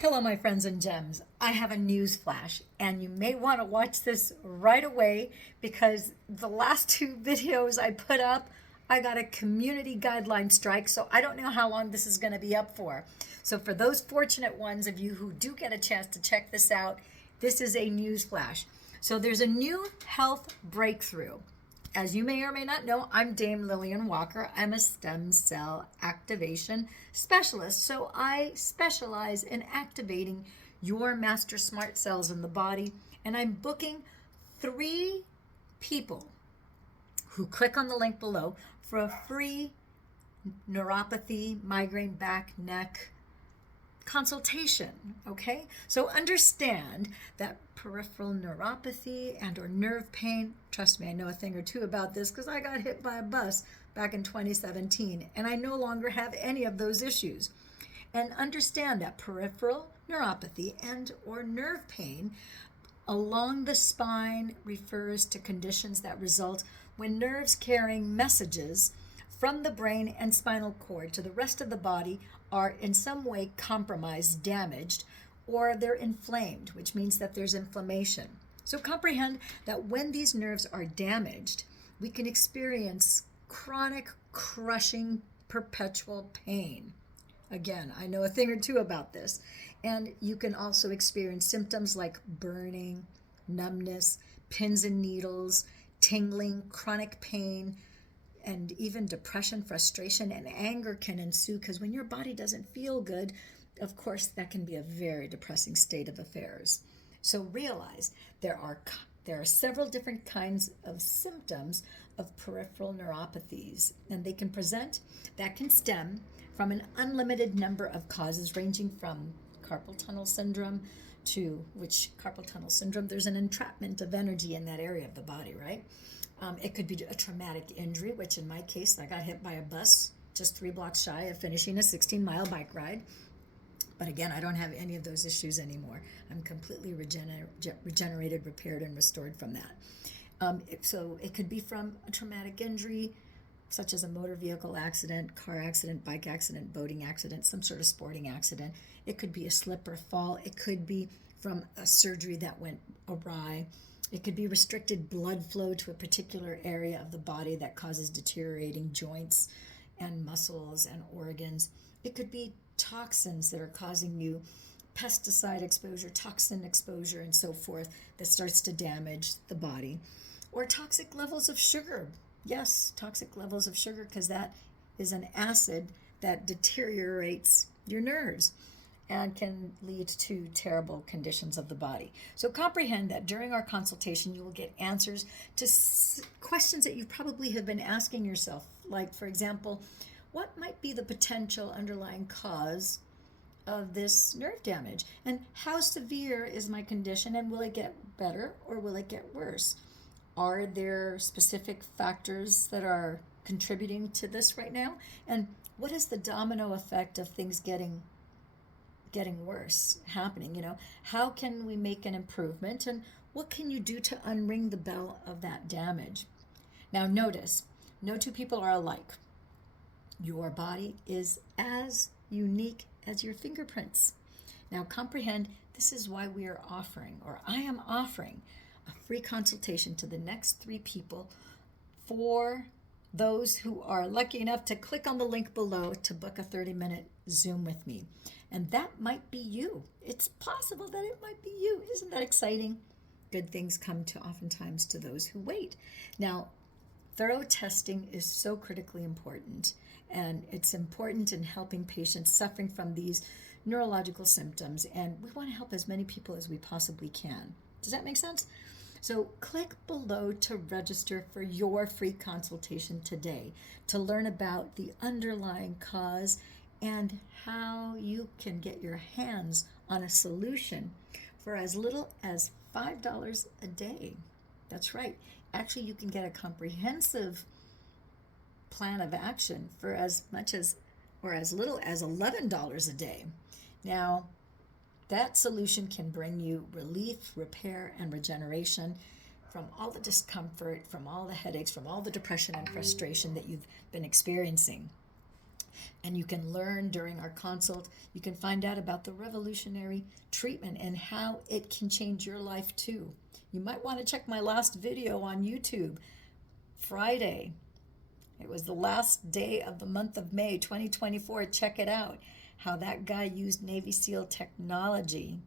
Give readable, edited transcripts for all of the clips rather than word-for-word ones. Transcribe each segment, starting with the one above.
Hello, my friends and gems. I have a news flash, and you may want to watch this right away because the last two videos I put up, I got a community guideline strike, so I don't know how long this is going to be up for. So, for those fortunate ones of you who do get a chance to check this out, this is a news flash. So, there's a new health breakthrough. As you may or may not know, I'm Dame Lillian Walker. I'm a stem cell activation specialist. So I specialize in activating your master smart cells in the body. And I'm booking 3 people who click on the link below for a free neuropathy, migraine, back, neck consultation. Okay, so understand that peripheral neuropathy and or nerve pain, trust me, I know a thing or two about this because I got hit by a bus back in 2017 and I no longer have any of those issues. And understand that peripheral neuropathy and or nerve pain along the spine refers to conditions that result when nerves carrying messages from the brain and spinal cord to the rest of the body are in some way compromised, damaged, or they're inflamed, which means that there's inflammation. So comprehend that when these nerves are damaged, we can experience chronic, crushing, perpetual pain. Again, I know a thing or two about this. And you can also experience symptoms like burning, numbness, pins and needles, tingling, chronic pain, and even depression, frustration, and anger can ensue because when your body doesn't feel good, of course, that can be a very depressing state of affairs. So realize there are several different kinds of symptoms of peripheral neuropathies, and they can stem from an unlimited number of causes ranging from carpal tunnel syndrome to there's an entrapment of energy in that area of the body, right? It could be a traumatic injury, which in my case, I got hit by a bus just 3 blocks shy of finishing a 16-mile bike ride. But again, I don't have any of those issues anymore. I'm completely regenerated, repaired, and restored from that. So it could be from a traumatic injury, such as a motor vehicle accident, car accident, bike accident, boating accident, some sort of sporting accident. It could be a slip or fall. It could be from a surgery that went awry. It could be restricted blood flow to a particular area of the body that causes deteriorating joints and muscles and organs. It could be toxins that are causing you pesticide exposure, toxin exposure, and so forth that starts to damage the body. Or toxic levels of sugar. Yes, toxic levels of sugar, because that is an acid that deteriorates your nerves and can lead to terrible conditions of the body. So comprehend that during our consultation, you will get answers to questions that you probably have been asking yourself. Like, for example, what might be the potential underlying cause of this nerve damage? And how severe is my condition? And will it get better or will it get worse? Are there specific factors that are contributing to this right now? And what is the domino effect of things getting worse happening? How can we make an improvement, and what can you do to unring the bell of that damage? Now notice, no two people are alike. Your body is as unique as your fingerprints. Now comprehend, this is why I am offering a free consultation to the next 3 people for those who are lucky enough to click on the link below to book a 30-minute Zoom with me. And that might be you. It's possible that it might be you. Isn't that exciting? Good things come oftentimes to those who wait. Now, thorough testing is so critically important, and it's important in helping patients suffering from these neurological symptoms, and we want to help as many people as we possibly can. Does that make sense? So click below to register for your free consultation today to learn about the underlying cause and how you can get your hands on a solution for as little as $5 a day. That's right. Actually, you can get a comprehensive plan of action for as much as or as little as $11 a day. Now, that solution can bring you relief, repair, and regeneration from all the discomfort, from all the headaches, from all the depression and frustration that you've been experiencing. And you can learn during our consult. You can find out about the revolutionary treatment and how it can change your life too. You might want to check my last video on YouTube, Friday. It was the last day of the month of May 2024. Check it out. How that guy used Navy SEAL technology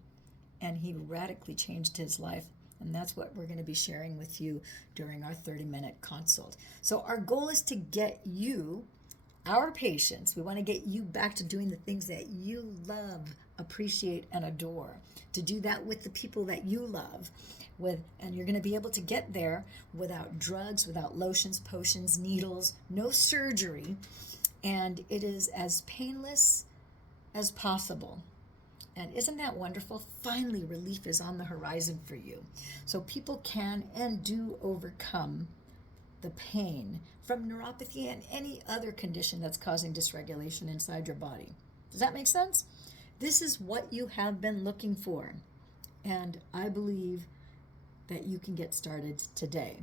and he radically changed his life. And that's what we're going to be sharing with you during our 30-minute consult. So our goal is to get you, our patients, we want to get you back to doing the things that you love, appreciate, and adore. To do that with the people that you love. And you're going to be able to get there without drugs, without lotions, potions, needles, no surgery. And it is as painless as possible. And isn't that wonderful? Finally, relief is on the horizon for you. So people can and do overcome the pain from neuropathy and any other condition that's causing dysregulation inside your body. Does that make sense? This is what you have been looking for. And I believe that you can get started today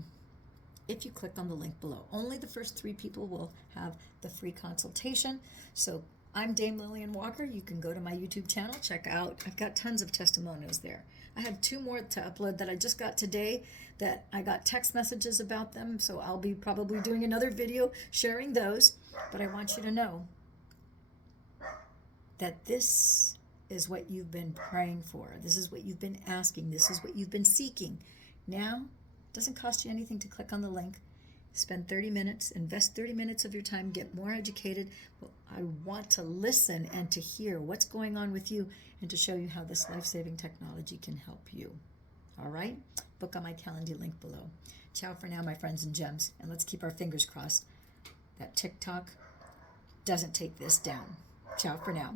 if you click on the link below. Only the first 3 people will have the free consultation. So I'm Dame Lillian Walker. You can go to my YouTube channel, check out. I've got tons of testimonials there. I have 2 more to upload that I just got today that I got text messages about them. So I'll be probably doing another video sharing those. But I want you to know that this is what you've been praying for. This is what you've been asking. This is what you've been seeking. Now, it doesn't cost you anything to click on the link. Spend 30 minutes, invest 30 minutes of your time, get more educated. Well, I want to listen and to hear what's going on with you and to show you how this life-saving technology can help you. All right? Book on my calendar link below. Ciao for now, my friends and gems. And let's keep our fingers crossed that TikTok doesn't take this down. Ciao for now.